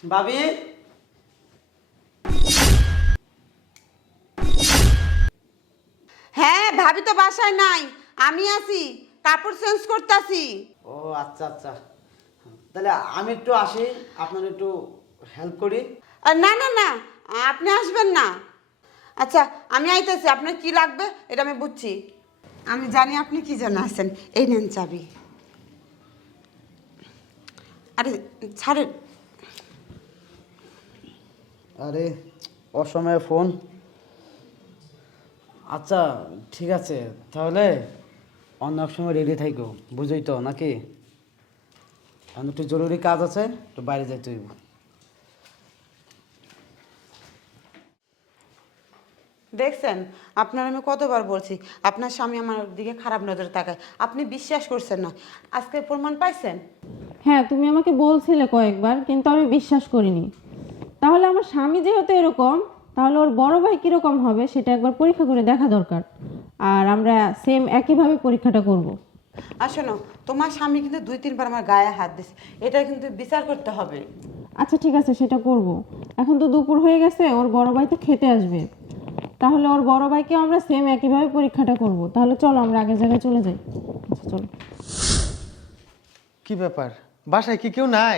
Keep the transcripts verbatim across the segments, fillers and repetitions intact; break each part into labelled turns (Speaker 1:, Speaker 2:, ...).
Speaker 1: ভাবি,
Speaker 2: হ্যাঁ ভাবি তো বাসায় নাই, আমি আছি, কাপড় চেঞ্জ করতেছি।
Speaker 1: ও আচ্ছা আচ্ছা, তাহলে আমি একটু আসি, আপনার একটু হেল্প করি।
Speaker 2: না না না, আপনি আসবেন না। আচ্ছা আমি আইতেছি, আপনার কি লাগবে এটা আমি বুঝছি। আমি জানি আপনি কি জন্য আছেন। এই নেন চাবি। আরে ছাড়েন।
Speaker 1: আরে অসময়ে ফোন। আচ্ছা ঠিক আছে, তাহলে অন্য এক সময় রেডি থাইকো, বুঝই তো নাকি? এখন একটু জরুরি কাজ আছে, একটু বাইরে যাইতে হইব।
Speaker 2: দেখছেন, আপনার আমি কতবার বলছি আপনার স্বামী আমার দিকে খারাপ নজরে তাকায়, আপনি বিশ্বাস করছেন না। আজকে প্রমাণ পাইছেন।
Speaker 3: হ্যাঁ, তুমি আমাকে বলছিলে কয়েকবার, কিন্তু আমি বিশ্বাস করিনি। তাহলে আমার স্বামী যেহেতু এরকম, তাহলে ওর বড় ভাই কিরকম হবে সেটা একবার পরীক্ষা করে দেখা দরকার। আর আমরা সেম একইভাবে পরীক্ষাটা করব।
Speaker 2: আর শোনো, তোমার স্বামী কিন্তু দুই তিনবার আমার গায়ে হাত দিছে, এটা কিন্তু বিচার করতে হবে।
Speaker 3: আচ্ছা ঠিক আছে, সেটা করব। এখন তো দুপুর হয়ে গেছে, ওর বড় ভাই তো খেতে আসবে। তাহলে ওর বড় ভাইকে আমরা সেম একইভাবে পরীক্ষাটা করব। তাহলে চলো আমরা আগের জায়গায় চলে যাই। আচ্ছা চলো।
Speaker 4: কি ব্যাপার, বাসায় কি কেউ নাই?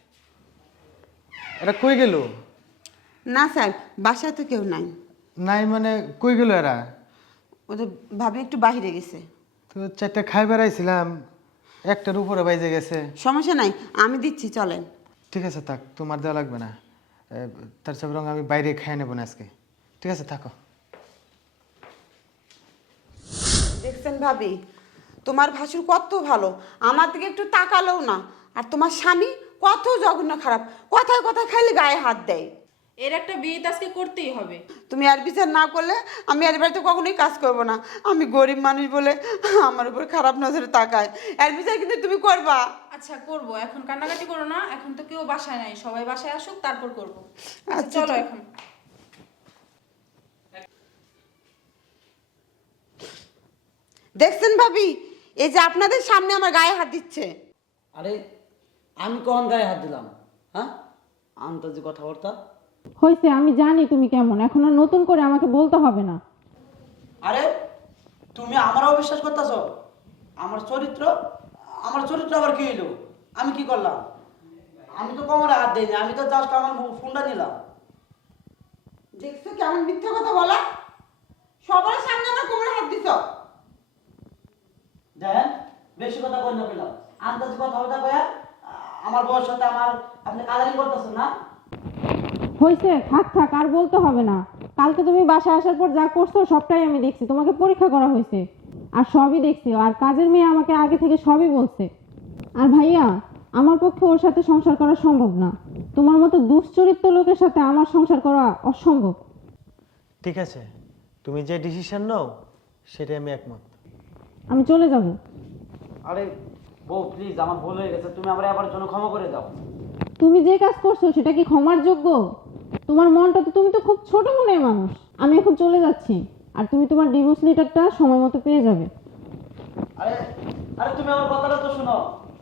Speaker 4: এরা কই গেল?
Speaker 2: না স্যার, বাসায় তো কেউ নাই।
Speaker 4: নাই মানে কই গেল এরা?
Speaker 2: ওদের ভাবি একটু বাইরে গেছে।
Speaker 4: তো চারটা খাই বেড়াইছিলাম, একটার উপরে বাইজে গেছে।
Speaker 2: সমস্যা নাই, আমি দিচ্ছি, চলেন।
Speaker 4: ঠিক আছে থাক, তোমার দেওয়া লাগবে না। এ, তার চেয়ে বরং আমি বাইরে খাই নেবো না আজকে। ঠিক আছে থাকো।
Speaker 2: দেখছেন ভাবি, তোমার ভাসুর কত ভালো, আমার দিকে একটু তাকালেও না। আর তোমার স্বামী কত জঘন্য খারাপ, কথায় কথায় খালি গায়ে হাত দেয়।
Speaker 5: এর একটা বিয়ে তো আজকে করতেই হবে।
Speaker 2: তুমি আর বিচার না করলে আমি আর বাড়িতে কখনোই কাজ করব না। আমি গরিব মানুষ বলে আমার উপর খারাপ নজরে তাকায়, এর বিচার কিন্তু তুমি করবা।
Speaker 5: আচ্ছা করব, এখন কান্নাকাটি করো না, এখন তো কেউ বাসায় নাই, সবাই বাসায় আসুক তারপর করব। আচ্ছা
Speaker 2: আচ্ছা,
Speaker 5: চলো
Speaker 2: ঠিক।
Speaker 5: এখন।
Speaker 2: দেখছেন ভাবি, এই যে আপনাদের সামনে আমার গায়ে হাত দিচ্ছে।
Speaker 1: আরে আমি কখন গায়ে হাত দিলাম? হ্যাঁ, আন্তাজি কথাবার্তা।
Speaker 3: হয়েছে, আমি জানি তুমি কেমন, এখন আর নতুন করে আমাকে বলতে হবে না।
Speaker 1: আরে তুমি আমারও বিশ্বাস করতেছ? আমার চরিত্র, আমার চরিত্র আবার কি হইলো? আমি কি করলাম? আমি তো কোমরে হাত দিইনি, আমি তো জাস্ট আমার ফোনটা নিলাম।
Speaker 2: দেখছো কেমন মিথ্যা কথা বলা, সবার সামনে আমার কোমরে হাত দিছ।
Speaker 1: দেখেন, বেশি কথা কই না পেলাম, আন্দাজি কথা বলতে কয়া আমার বউয়ের সাথে আমার আপনি কালারি করতেছেন না?
Speaker 3: হয়েছে, থাক থাক, আর বলতে হবে না। কালকে তুমি বাসায় আসার পর যা করছো সবটাই আমি দেখছি, তোমাকে পরীক্ষা করা হয়েছে আর সবই দেখছি। আর কাজের মেয়ে আমাকে আগে থেকে সবই বলছে। আর ভাইয়া, আমার পক্ষে ওর সাথে সংসার করা সম্ভব না। তোমার মতো দুশ্চরিত্র লোকের সাথে আমার সংসার করা অসম্ভব।
Speaker 4: ঠিক আছে, তুমি যে ডিসিশন নাও সেটাই আমি একমত।
Speaker 3: আমি চলে যাব।
Speaker 1: আরে বউ প্লিজ, আমার ভুল হয়ে গেছে, তুমি আমার আবার জন্য ক্ষমা করে দাও।
Speaker 3: তুমি যে কাজ করছো সেটা কি ক্ষমার যোগ্য? তোমার মনটা তো, তুমি তো খুব ছোট মনের মানুষ। আমি এখন চলে যাচ্ছি, আর তুমি তোমার ডিভোর্স লেটারটা সময় মতো পেয়ে যাবে।
Speaker 1: আরে আরে তুমি আমার কথাটা তো শোনো।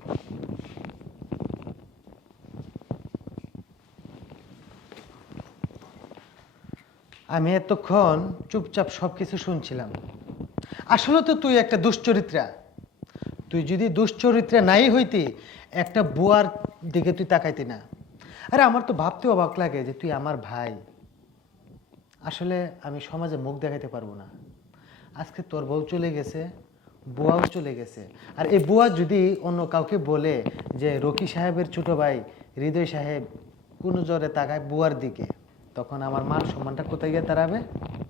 Speaker 4: আমি এতক্ষণ চুপচাপ সব কিছু শুনছিলাম। আসলে তো তুই একটা দুশ্চরিত্রা। তুই যদি দুশ্চরিত্রা নাই হইতি, একটা বুয়ার দিকে তুই তাকাইতি না। আরে আমার তো ভাবতে অবাক লাগে যে তুই আমার ভাই। আসলে আমি সমাজে মুখ দেখাইতে পারবো না। আজকে তোর বউ চলে গেছে, বুয়াও চলে গেছে। আর এই বুয়া যদি অন্য কাউকে বলে যে রকি সাহেবের ছোট ভাই হৃদয় সাহেব কোনো জোরে তাকায় বুয়ার দিকে, তখন আমার মান সম্মানটা কোথায় গিয়ে দাঁড়াবে?